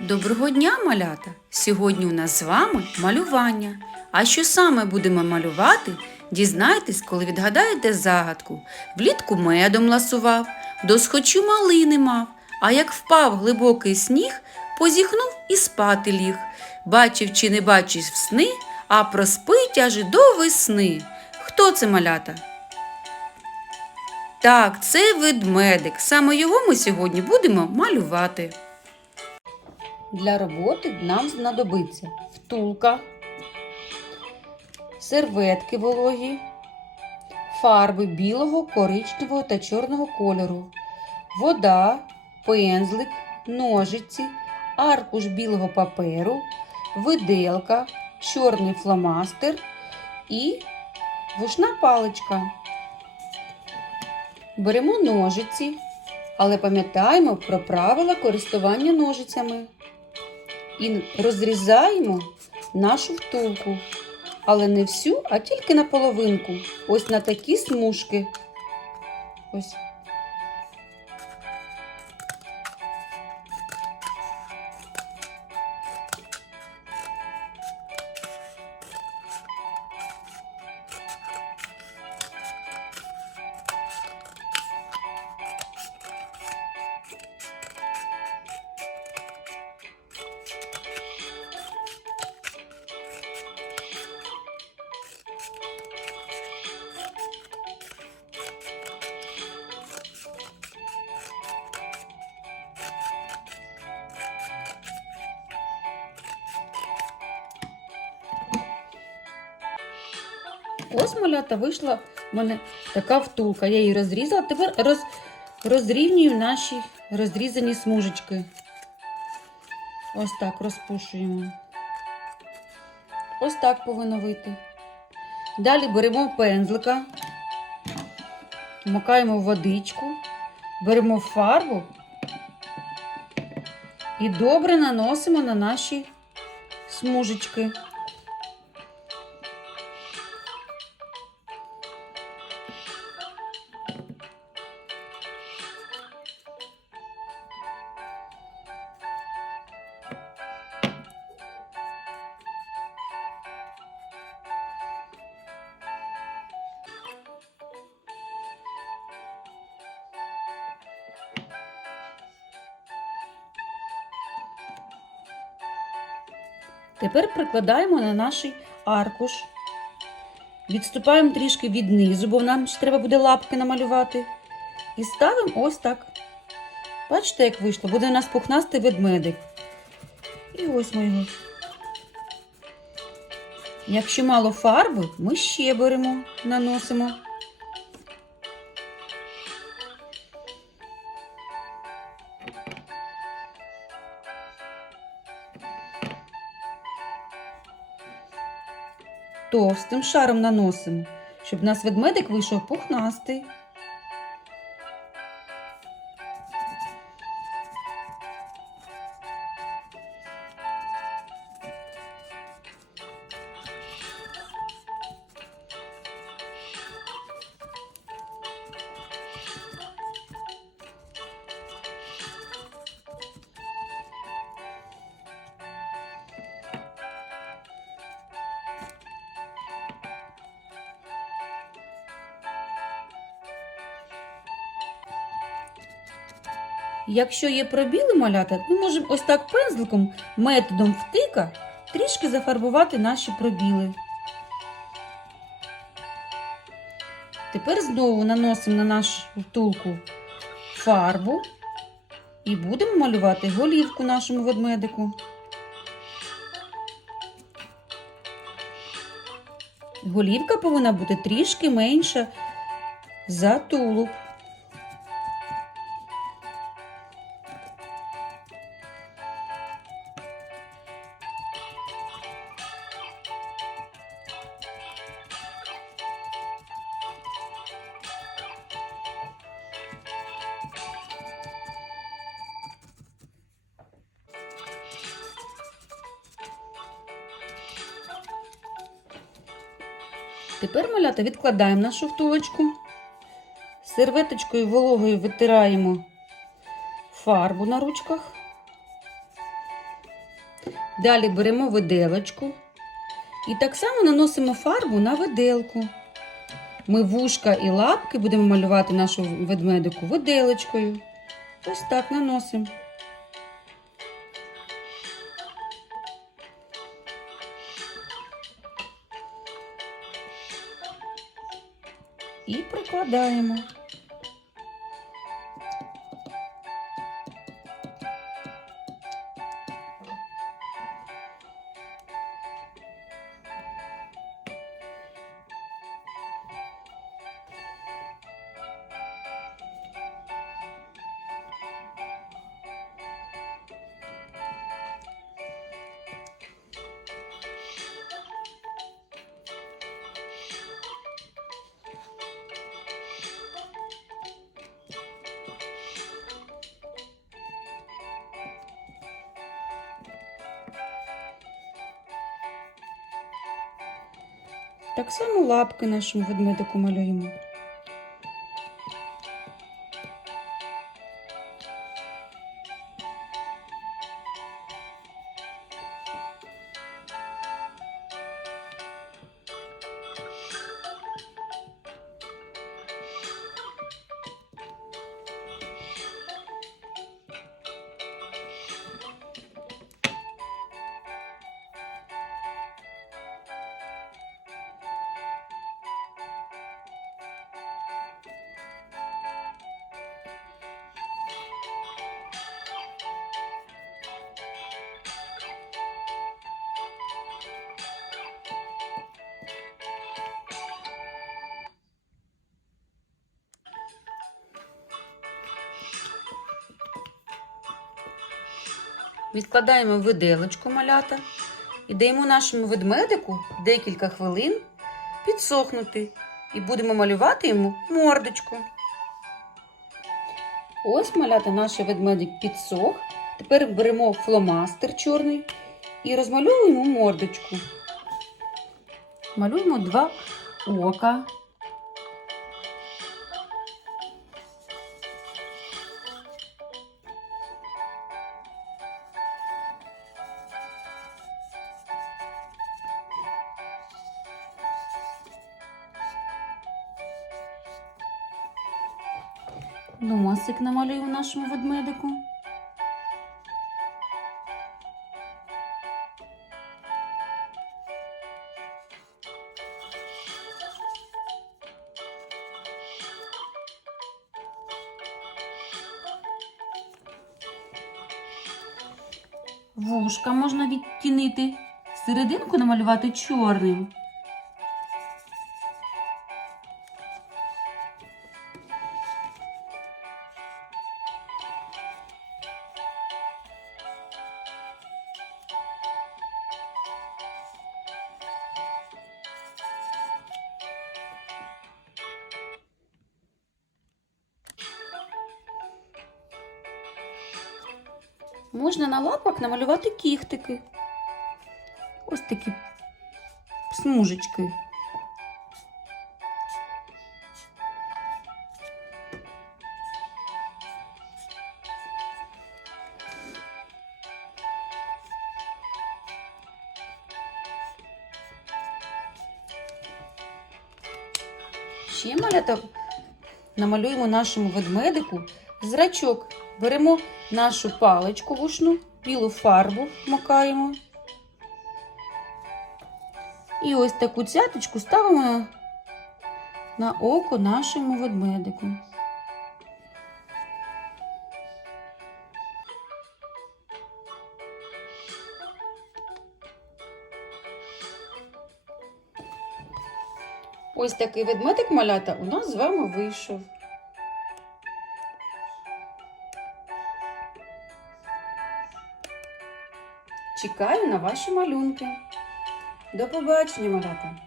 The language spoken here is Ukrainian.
Доброго дня, малята! Сьогодні у нас з вами малювання. А що саме будемо малювати, дізнайтесь, коли відгадаєте загадку. Влітку медом ласував, досхочу малини мав, а як впав глибокий сніг, позіхнув і спати ліг. Бачив чи не бачив сни, а проспить аж до весни. Хто це малята? Так, це ведмедик. Саме його ми сьогодні будемо малювати. Для роботи нам знадобиться втулка, серветки вологі, фарби білого, коричневого та чорного кольору, вода, пензлик, ножиці, аркуш білого паперу, виделка, чорний фломастер і вушна паличка. Беремо ножиці, але пам'ятаємо про правила користування ножицями і розрізаємо нашу втулку. Але не всю, а тільки на половинку. Ось на такі смужки. Ось. Ось малята вийшла в мене така втулка. Я її розрізала. Тепер роз, розрівнюю наші розрізані смужечки. Ось так розпушуємо. Ось так повинно вийти. Далі беремо пензлика, макаємо водичку, беремо фарбу і добре наносимо на наші смужечки. Тепер прикладаємо на наш аркуш. Відступаємо трішки від низу, бо нам ще треба буде лапки намалювати. І ставимо ось так. Бачите, як вийшло? Буде у нас пухнастий ведмедик. І ось ми його. Якщо мало фарби, ми ще беремо, наносимо. Товстим шаром наносимо, щоб у нас ведмедик вийшов пухнастий. Якщо є пробіли малята, ми можемо ось так пензликом методом втика трішки зафарбувати наші пробіли. Тепер знову наносимо на нашу втулку фарбу і будемо малювати голівку нашому ведмедику. Голівка повинна бути трішки менша за тулуб. Тепер малята відкладаємо нашу втулочку. Серветочкою вологою витираємо фарбу на ручках. Далі беремо виделочку і так само наносимо фарбу на виделку. Ми вушка і лапки будемо малювати нашу ведмедику виделочкою. Ось так наносимо. І Так само лапки нашому ведмедику малюємо. Відкладаємо виделочку малята і даємо нашому ведмедику декілька хвилин підсохнути і будемо малювати йому мордочку. Ось малята наш ведмедик підсох. Тепер беремо фломастер чорний і розмальовуємо мордочку. Малюємо два ока. Носик намалюємо нашому ведмедику. Вушка можна відтінити, серединку намалювати чорним. Можна на лапах намалювати кіхтики. Ось такі смужечки. Ще малята намалюємо нашому ведмедику зрачок. Беремо нашу паличку вушну, білу фарбу макаємо. І ось таку цяточку ставимо на око нашому ведмедику. Ось такий ведмедик малята у нас з вами вийшов. Чекаю на ваші малюнки. До побачення, малята!